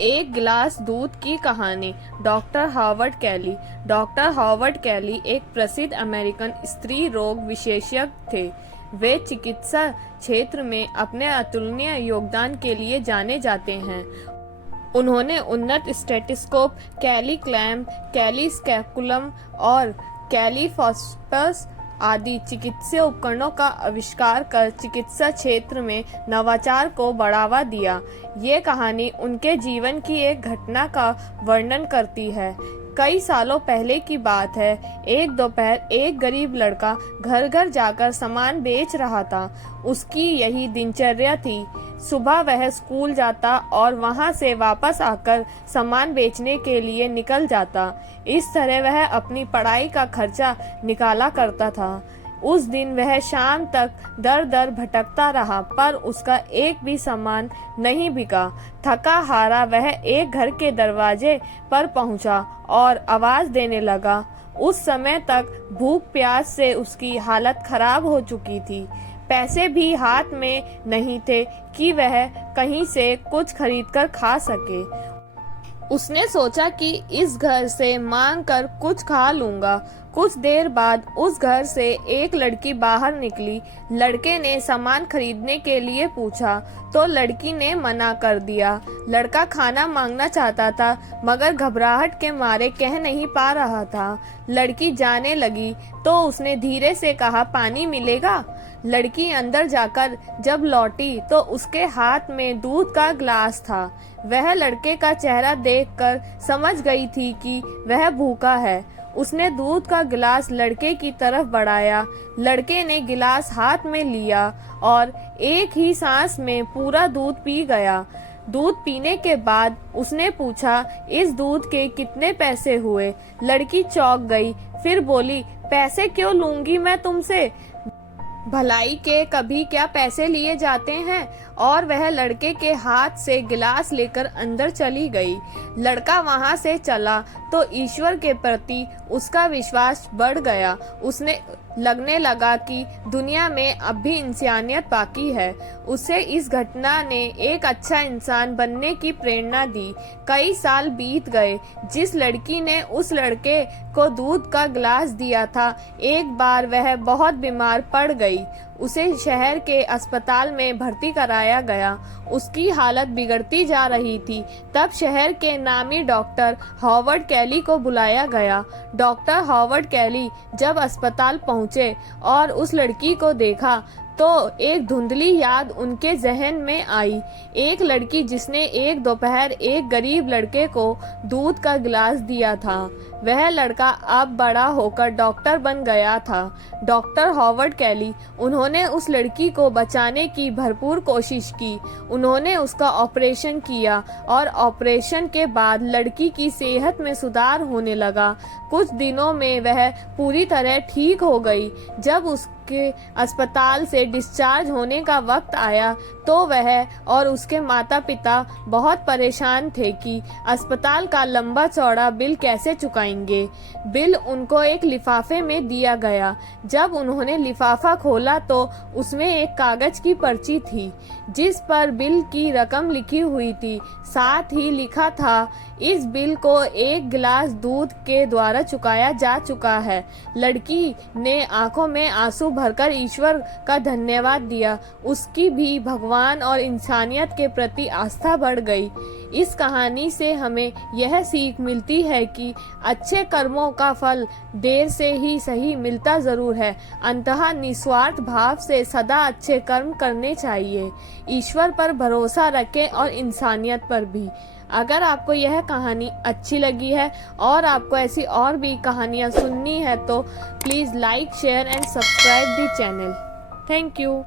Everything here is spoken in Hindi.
एक गिलास दूध की कहानी। डॉक्टर हॉवर्ड कैली। डॉक्टर हॉवर्ड कैली एक प्रसिद्ध अमेरिकन स्त्री रोग विशेषज्ञ थे। वे चिकित्सा क्षेत्र में अपने अतुलनीय योगदान के लिए जाने जाते हैं। उन्होंने उन्नत स्टेथोस्कोप, कैली क्लैम्प, कैली स्कैपुलम और कैली फॉस्फरस आदि चिकित्सीय उपकरणों का आविष्कार कर चिकित्सा क्षेत्र में नवाचार को बढ़ावा दिया। ये कहानी उनके जीवन की एक घटना का वर्णन करती है। कई सालों पहले की बात है। एक दोपहर एक गरीब लड़का घर घर जाकर सामान बेच रहा था। उसकी यही दिनचर्या थी। सुबह वह स्कूल जाता और वहां से वापस आकर सामान बेचने के लिए निकल जाता। इस तरह वह अपनी पढ़ाई का खर्चा निकाला करता था। उस दिन वह शाम तक दर दर भटकता रहा, पर उसका एक भी सामान नहीं बिका। थका हारा वह एक घर के दरवाजे पर पहुंचा और आवाज देने लगा। उस समय तक भूख प्यास से उसकी हालत खराब हो चुकी थी। पैसे भी हाथ में नहीं थे कि वह कहीं से कुछ खरीदकर खा सके। उसने सोचा कि इस घर से मांग कर कुछ खा लूंगा। कुछ देर बाद उस घर से एक लड़की बाहर निकली। लड़के ने सामान खरीदने के लिए पूछा तो लड़की ने मना कर दिया। लड़का खाना मांगना चाहता था, मगर घबराहट के मारे कह नहीं पा रहा था। लड़की जाने लगी तो उसने धीरे से कहा, पानी मिलेगा? लड़की अंदर जाकर जब लौटी तो उसके हाथ में दूध का गिलास था। वह लड़के का चेहरा देखकर समझ गई थी कि वह भूखा है। उसने दूध का गिलास लड़के की तरफ बढ़ाया। लड़के ने गिलास हाथ में लिया और एक ही सांस में पूरा दूध पी गया। दूध पीने के बाद उसने पूछा, इस दूध के कितने पैसे हुए? लड़की चौंक गई, फिर बोली, पैसे क्यों लूंगी मैं तुमसे? भलाई के कभी क्या पैसे लिए जाते हैं? और वह लड़के के हाथ से गिलास लेकर अंदर चली गई। लड़का वहां से चला तो ईश्वर के प्रति उसका विश्वास बढ़ गया। उसने लगने लगा कि दुनिया में अब भी इंसानियत बाकी है। उसे इस घटना ने एक अच्छा इंसान बनने की प्रेरणा दी। कई साल बीत गए। जिस लड़की ने उस लड़के को दूध का गिलास दिया था, एक बार वह बहुत बीमार पड़ गई। उसे शहर के अस्पताल में भर्ती कराया गया। उसकी हालत बिगड़ती जा रही थी। तब शहर के नामी डॉक्टर हॉवर्ड कैली को बुलाया गया। डॉक्टर हॉवर्ड कैली जब अस्पताल पहुंचे और उस लड़की को देखा तो एक धुंधली याद उनके जहन में आई। एक लड़की जिसने एक दोपहर एक गरीब लड़के को दूध का गिलास दिया था। वह लड़का अब बड़ा होकर डॉक्टर बन गया था। डॉक्टर हॉवर्ड कैली। उन्होंने उस लड़की को बचाने की भरपूर कोशिश की। उन्होंने उसका ऑपरेशन किया और ऑपरेशन के बाद लड़की की सेहत में सुधार होने लगा। कुछ दिनों में वह पूरी तरह ठीक हो गई। जब उसके अस्पताल से डिस्चार्ज होने का वक्त आया तो वह और उसके माता पिता बहुत परेशान थे कि अस्पताल का लंबा चौड़ा बिल कैसे चुकाएंगे। बिल उनको एक लिफाफे में दिया गया। जब उन्होंने लिफाफा खोला तो उसमें एक कागज की पर्ची थी जिस पर बिल की रकम लिखी हुई थी। साथ ही लिखा था, इस बिल को एक गिलास दूध के द्वारा चुकाया जा चुका है। लड़की ने आंखों में आंसू भरकर ईश्वर का धन्यवाद दिया। उसकी भी भगवान और इंसानियत के प्रति आस्था बढ़ गई। इस कहानी से हमें यह सीख मिलती है कि अच्छे कर्मों का फल देर से ही सही मिलता जरूर है। अंततः निस्वार्थ भाव से सदा अच्छे कर्म करने चाहिए। ईश्वर पर भरोसा रखें और इंसानियत पर भी। अगर आपको यह कहानी अच्छी लगी है और आपको ऐसी और भी कहानियाँ सुननी है तो please like, share and subscribe the channel. Thank you.